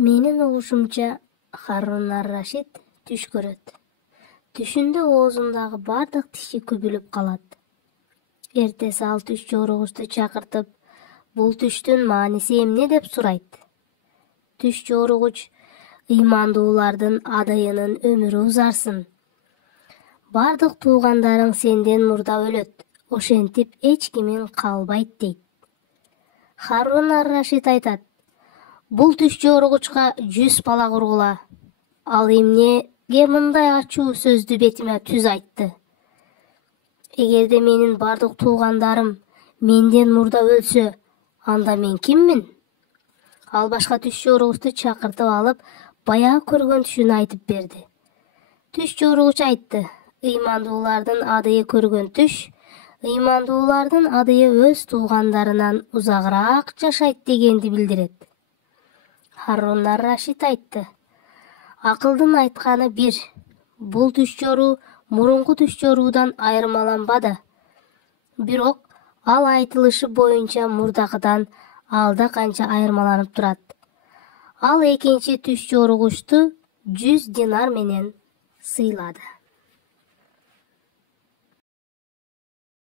Менин угушумча Харун ар-Рашид түш көрөт. Түшүндө оозундагы бардык тиши көбүлүп калат. Эртеси ал түш жоругучту чакыртып, бул түштүн мааниси эмне деп сурайт. Түш жоругуч ыймандуулардын адайынын өмүрү узарсын. Бардык туугандарың сенден мурда өлөт, ошентип эч кимиң калбайт дейт. Харун ар-Рашид айтат: бул түш жоругучка 100 бала кургула. Ал эмнеге мындай ачуу сөздү бетиме түз айтты? Эгерде менин бардык туугандарым менден мурда өлсө, анда мен киммин? Ал башка түш жоругучту чакыртып алып, баягы көргөн түшүн айтып берди. Түш жоругуч айтты: ыймандуулардын адайы көргөн түш, ыймандуулардын адайы өз туугандарынан узагыраак жашайт дегенди билдирет. Харун ар-Рашид айтты: акылдын айтканы бир. Бул түш жоруу мурунку түш жоруудан айырмаланбады. Бирок ал айтылышы боюнча мурдакыдан алда канча айырмаланып турат. Ал экинчи түш жоругучту 100 динар менен сыйлады.